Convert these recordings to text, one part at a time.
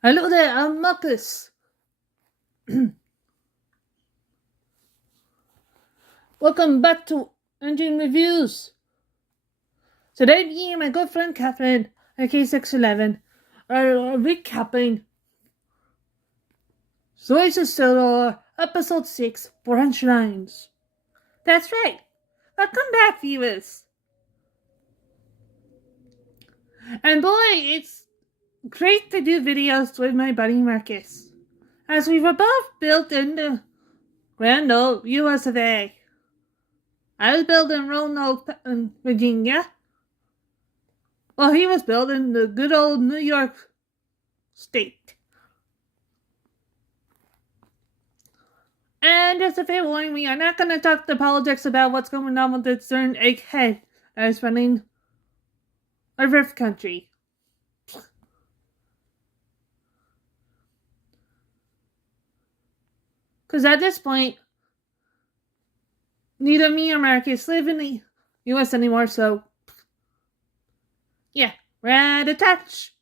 Hello there, I'm Marcus. Welcome back to Engine Reviews. Today, me and my good friend Catherine, AK611, are recapping Zoe's Solo Episode 6, Branchlines. That's right. Welcome back, viewers. And boy, it's great to do videos with my buddy Marcus, as we were both built in the Grand Old US of A. I was built in Roanoke, Virginia. Well, he was built in the good old New York State. And just a fair warning, we are not going to talk to politics about what's going on with the certain egghead that is running our fifth country. Because at this point, neither me or Marcus live in the U.S. anymore, so yeah, we're out of touch.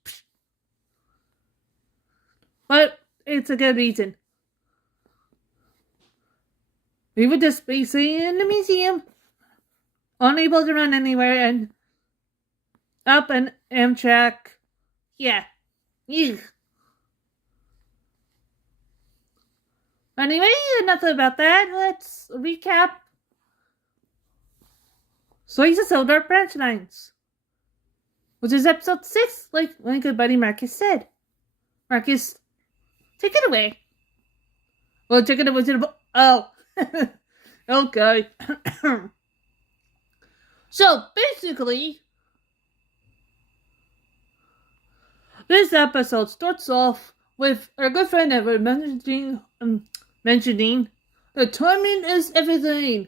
But it's a good reason. We would just be sitting in the museum, unable to run anywhere, and up an Amtrak. Yeah. Eugh. Anyway, enough about that. Let's recap. Soy's Solar Branchlines, which is episode 6, like my good buddy Marcus said. Marcus, take it away. Well, take it away to the... Oh. Okay. So, basically, this episode starts off with our good friend Edward mentioning the timing is everything,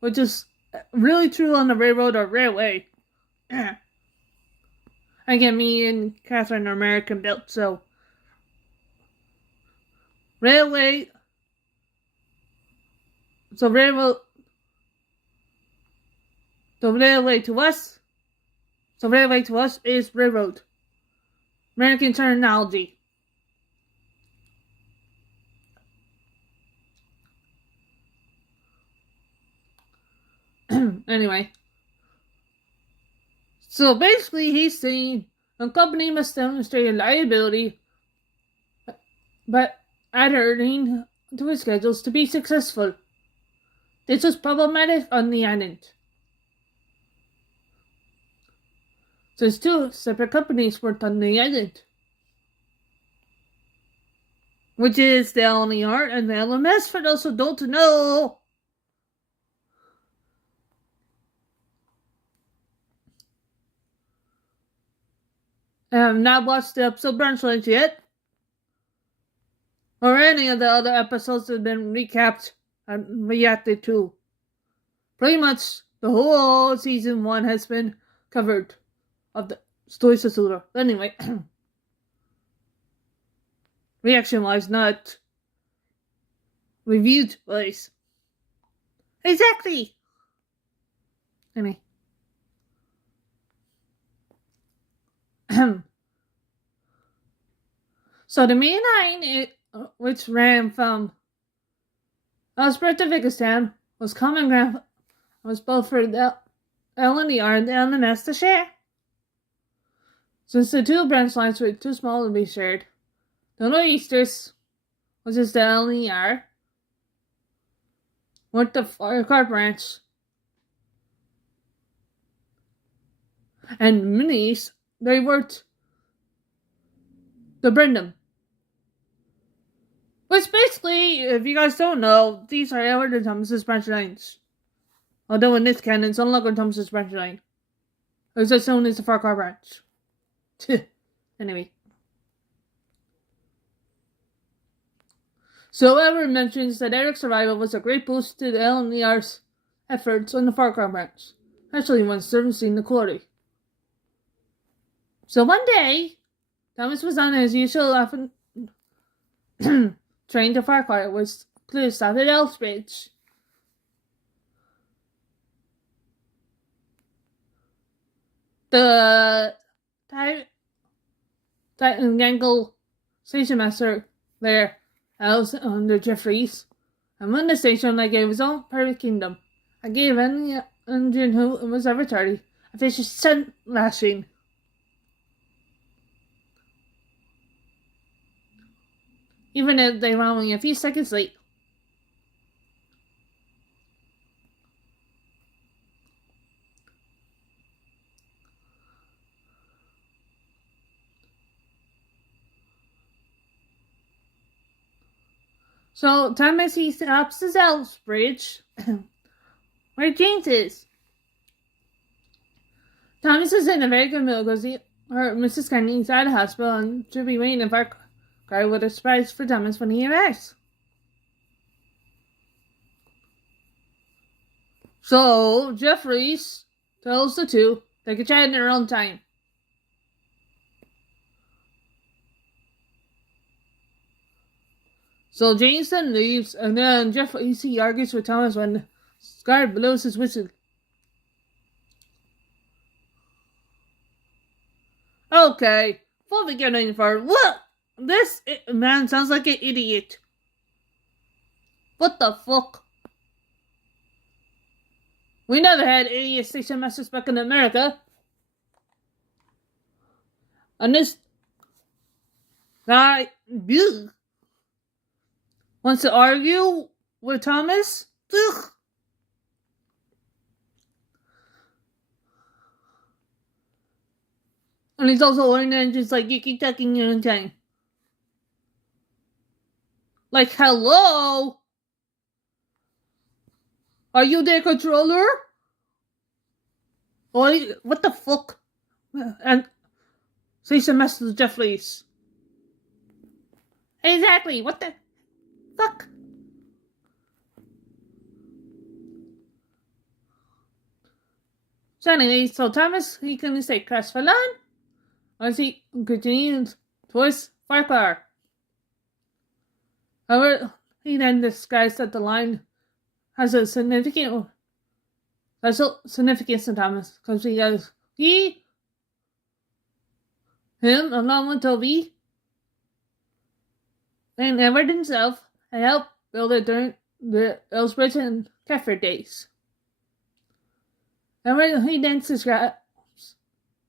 which is really true on the railroad or railway. Again, me and Catherine are American built, so railway. So railroad. So railway to us. So railway to us is railroad. American terminology. Anyway. So basically he's saying a company must demonstrate liability but adhering to its schedules to be successful. This was problematic on the island, since two separate companies worked on the island, which is the LNER and the LMS for those who don't know. I have not watched the episode Branchlines yet, or any of the other episodes that have been recapped and reacted to. Pretty much the whole season 1 has been covered of the story Sasura. Anyway, reaction-wise, not reviewed-wise. Exactly! Anyway. So the main line, which ran from Osprey to Vickstown, was common ground. Was both for the LNER and the LMS to share. Since the two branch lines were too small to be shared, the Northeasters, which is the LNER, went to Firecar branch, and Minis, they worked the Brendam. Which basically, if you guys don't know, these are Edward and Thomas's branch lines. Although in this canon, it's unlike Thomas's branch line. It's just known as the Firecar branch. Anyway. So Edward mentions that Eric's arrival was a great boost to the LNER's efforts on the Firecar branch, especially when servicing the quarry. So one day, Thomas was on his usual often train to Firecar. It was clear south at Elsbridge. The Titan Gangle station master there, house under Jeffries, and when the station I gave his own private kingdom. I gave any engine who was ever 30 a vicious 10 lashing. Even if they were only a few seconds late. So Thomas he stops his Elves Bridge where James is. Thomas is in a very good mood because Mrs. Kennedy's at the hospital and should be waiting for Cry with a surprise for Thomas when he arrives. So Jeffries tells the two they can chat in their own time. So Jameson leaves, and then Jeffries he argues with Thomas when Scar blows his whistle. Okay, full beginning for what? This man sounds like an idiot. What the fuck? We never had idiot station masters back in America. And this guy wants to argue with Thomas. Ugh. And he's also wearing engines like you keep taking your own time. Like, hello? Are you the controller? Or what the fuck? And say some message to Jeffries. Exactly, what the fuck? So anyway, so Thomas, he can say crestfallen as he continues towards Farquhar. However, he then disguised that the line has a significant significance to Thomas because him along with Toby and Edward himself had helped build it during the Elsbridge and Keffer days. Edward he then describes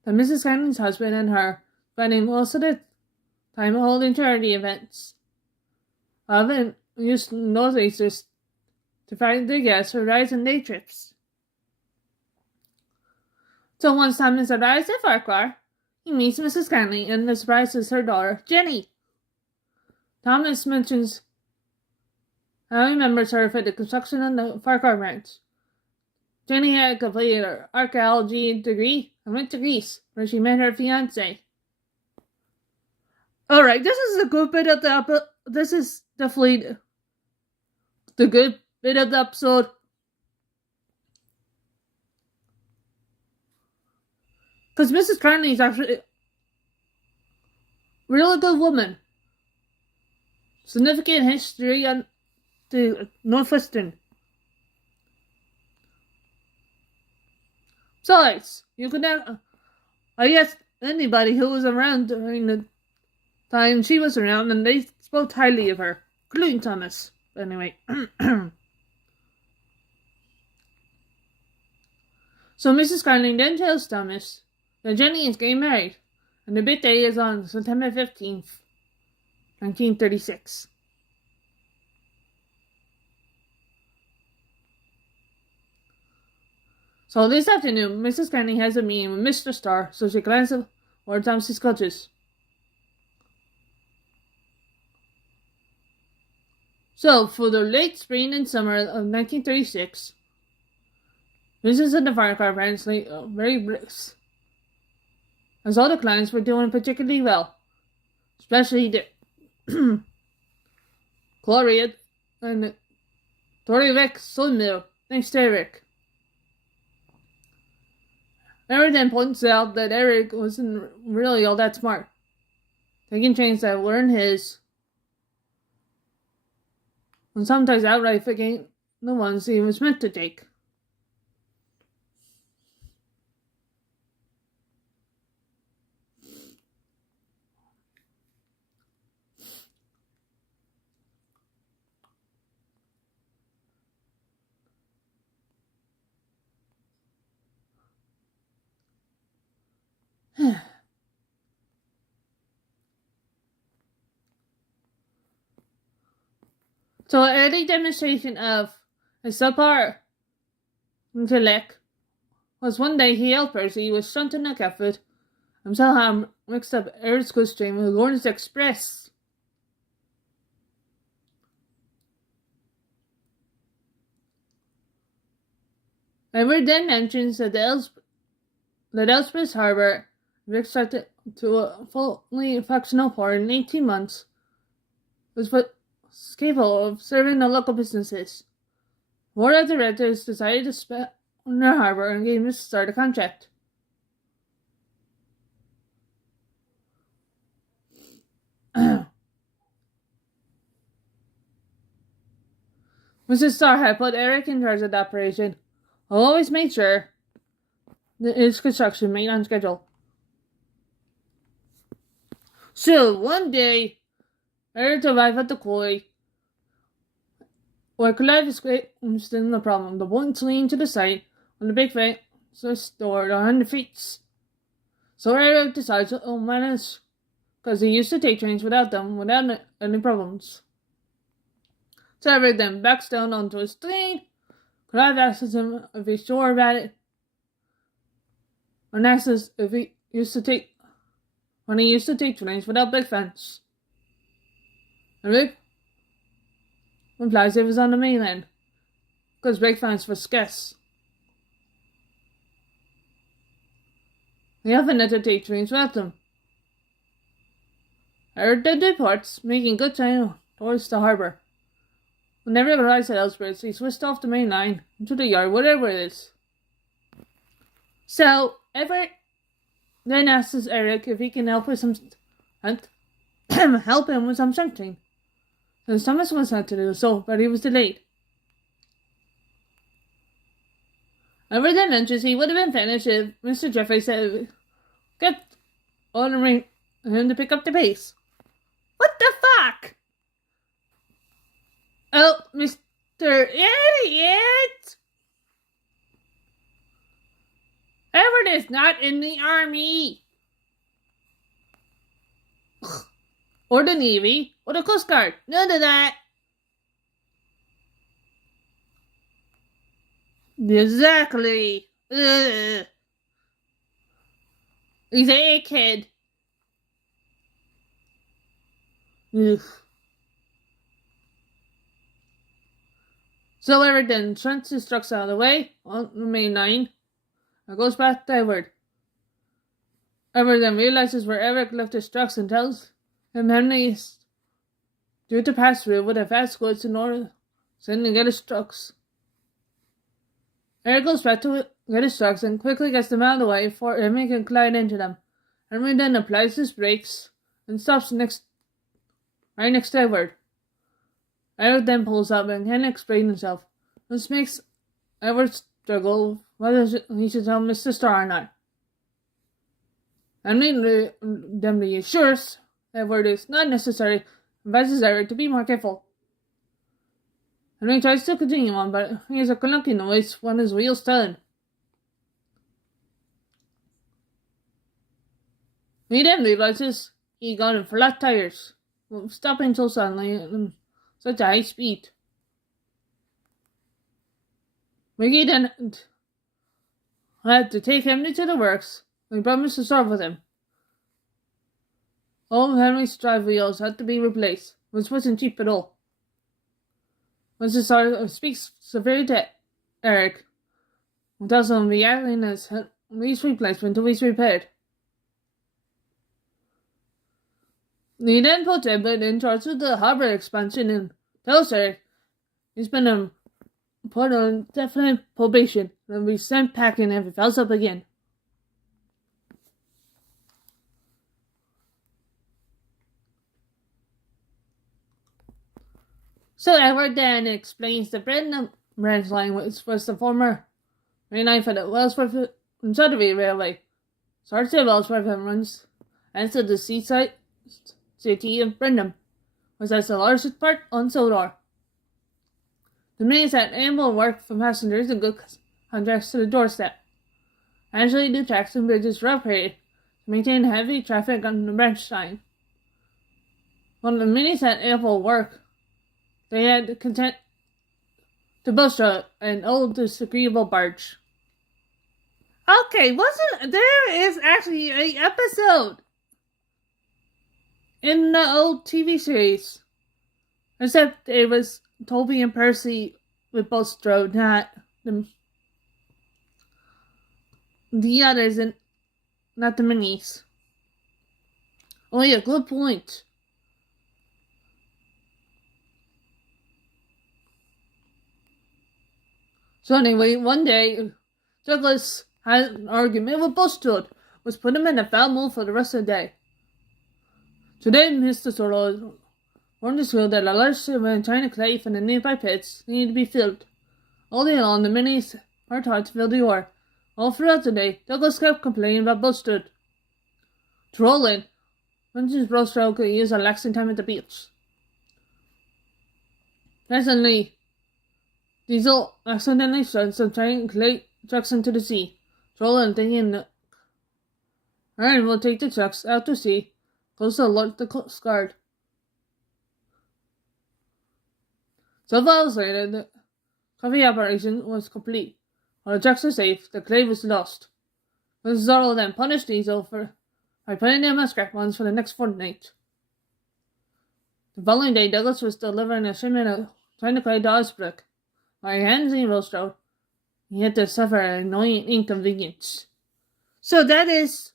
that Mrs. Kennedy's husband and her spending most of the time holding charity events. Often used in those days to find their guests for rides and day trips. So once Thomas arrives at Farquhar, he meets Mrs. Kennedy and the surprise is her daughter, Jenny. Thomas mentions how he remembers her for the construction of the Farquhar ranch. Jenny had completed her archaeology degree and went to Greece, where she met her fiancé. Alright, this is a good bit of the this is definitely the good bit of the episode. Because Mrs. Carney is actually a really good woman. Significant history on the Northwestern. Besides, you could have, I guess, anybody who was around during the time she was around, and they spoke highly of her, including Thomas. Anyway. So Mrs. Carling then tells Thomas that Jenny is getting married, and the birthday is on September 15th, 1936. So this afternoon, Mrs. Kenny has a meeting with Mr. Starr, so she glances over Thomas's clutches. So, for the late spring and summer of 1936, business at the Farquhar branch lay very brisk, as all the clients were doing particularly well, especially the Gloria and the Torivek Sawmill, thanks to Eric. Eric then points out that Eric wasn't really all that smart, taking trains that weren't his, and sometimes outright forgetting the ones he was meant to take. So an early demonstration of his subpar intellect was one day he helped Percy was shunting a cafe and somehow mixed up Eric's good stream with Lawrence Express. Edward then mentions that Elspeth's harbour restricted to a fully functional port in 18 months was capable of serving the local businesses. Board of directors decided to spend on their harbour and gave Mr. Starr the contract. Mrs. Starr had put Eric in charge of the operation. I'll always make sure that its construction made on schedule. So, one day, Eric arrived at the quarry where Clive is still in the problem. The boats lean to the side on the big vent so stored on the feet. So Eric decides to manage because he used to take trains without them without any problems. So Eric then backs down onto his train. Clive asks him if he's sure about it, and asks if he used to take trains without big fence. Eric replies it was on the mainland, because big fence was scarce. They often had to take trains without them. Eric then departs, making good time towards the harbour. Whenever he arrives at Elspeth, he switched off the main line into the yard, whatever it is. So, Everett then asks Eric if he can help with some help him with some something. Since Thomas was sent to do so, but he was delayed. Everett then mentions he would have been finished if Mr. Jeffrey said get ordering him to pick up the pace. What the fuck? Oh, Mr. Idiot! Everett is not in the army. Or the Navy, or the Coast Guard. None of that. Exactly. Ugh. He's a kid. Ugh. So Everett then shunts his trucks out of the way on the main line and goes back to Edward. Edward then realizes where Eric left his trucks and tells him Henry is due to pass through with a fast goods in order to get his trucks. Eric goes back to get his trucks and quickly gets them out of the way before Henry can glide into them. Henry then applies his brakes and stops right next to Edward. Edward then pulls up and can explain himself. This makes Edward struggle whether he should tell Mr. Starr or not. Henry then reassures Edward is not necessary and advises Edward to be more careful. Henry tries to continue on, but he hears a clunking noise when his wheels turn. He then realizes he got in flat tires, stopping so suddenly and such a high speed. Mickey then had to take Henry to the works and he promised to start with him. All of Henry's drive wheels had to be replaced, which wasn't cheap at all. Mr. Starr speaks severely to Eric and tells him the airline has Henry's replacement to be repaired. He then puts Edward in charge of the harbour expansion and tells Eric he's been put on definite probation and will be sent packing if he fails up again. So Edward then explains the branch line, which was the former main line for the Wellsworth and Sudbury Railway. Starts at Wellsworth and runs into the seaside city of Brendam, which has the largest part on Sodor. The maze had ample work from passengers and goods contracts to the doorstep. Actually, the tracks and bridges were upgraded to maintain heavy traffic on the branch line. When the minis had ample work, they had content to bust an old disagreeable barge. Okay, there is actually a episode in the old TV series. Except it was Toby and Percy with Bustro, not the others, and not the minis. Oh yeah, good point. So anyway, one day, Douglas had an argument with Bustard, which put him in a foul mood for the rest of the day. Today, Mr. Solo warned the school that a large silver and china clay from the nearby pits needed to be filled. All day long, the minis were taught to fill the ore. All throughout the day, Douglas kept complaining about Bustard. Trolling, mentions Bustard could use a relaxing time at the beach. Presently, Diesel accidentally sent some giant clay trucks into the sea. Trolling, thinking that Aaron will take the trucks out to sea, goes to alert the Coast Guard. Several hours later, the coffee operation was complete. While the trucks were safe, the clay was lost. Mrs. Zorro then punished Diesel by putting them on scrap ones for the next fortnight. The following day, Douglas was delivering a shipment of china clay to Osbrook. While Henry Rostrode, he had to suffer an annoying inconvenience. So that is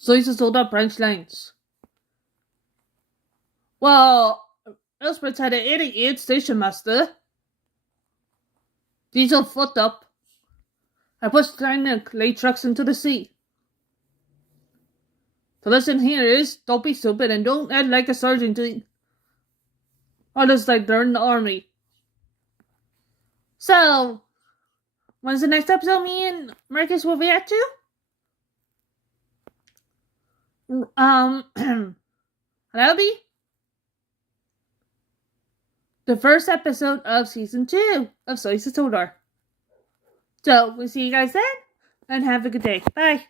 Soysa sold out branchlines. Well, Elsbeth had an idiot station master. Diesel fucked up. I pushed china clay trucks into the sea. The lesson here is, don't be stupid and don't act like a sergeant to others like they're in the army. So, when's the next episode me and Marcus will react to? That'll be the first episode of season 2 of Soysa Solar. So, we'll see you guys then, and have a good day. Bye.